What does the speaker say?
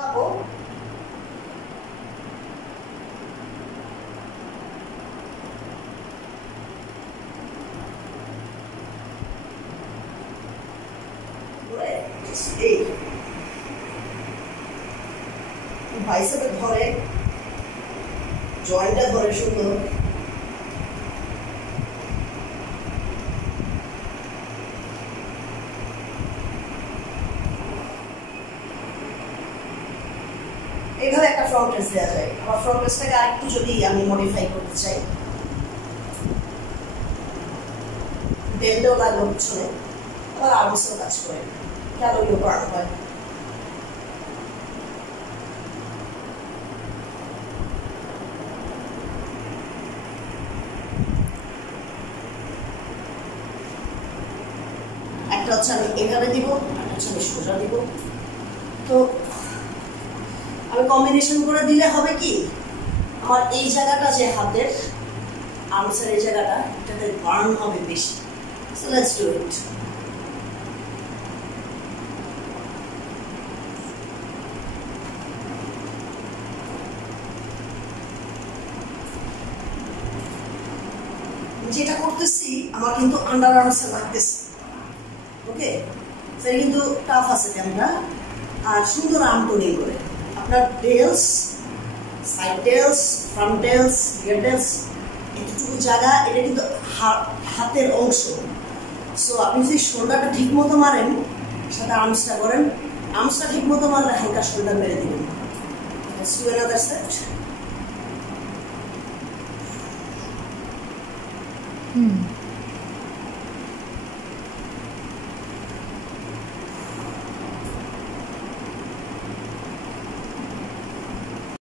দেখাবো বাইসেপে ধরে জয়েন্টটা ধরে সুন্দর। এইভাবে একটা ফ্রন্ট প্রেস দেওয়া যায়। আমার ফ্রন্ট প্রেসটাকে আরেকটু যদি আমি মডিফাই করতে চাই, বেল্টও লাগলো পিছনে, আবার আর্মসও কাজ করে, ক্যালোরিও বার্ন হয়। একটা হচ্ছে আমি এভাবে দিব, একটা হচ্ছে আমি সোজা দিব। তো আমি কম্বিনেশন করে দিলে হবে কি, আমার এই জায়গাটা যে হাতের আর্মসের এই জায়গাটা, এটাতে বার্ন হবে বেশি। So let's do it. যেটা করতেছি আমার কিন্তু আন্ডার আর্মসে লাগতেছে। ওকে, সেটা কিন্তু টাফ আছে ক্যামেরা। আর সুন্দর আর্ম টোনিং করে আপনার delts, side delts, front delts, rear delts, এতটুকু জায়গা এটা কিন্তু হাতের অংশ। সো আপনি যদি শোল্ডারটা ঠিক মতো মারেন, সাথে আর্মসটা করেন, আর্মসটা ঠিক মতো মারলে হালকা শোল্ডার মেরে দিবেন। Let's do another set.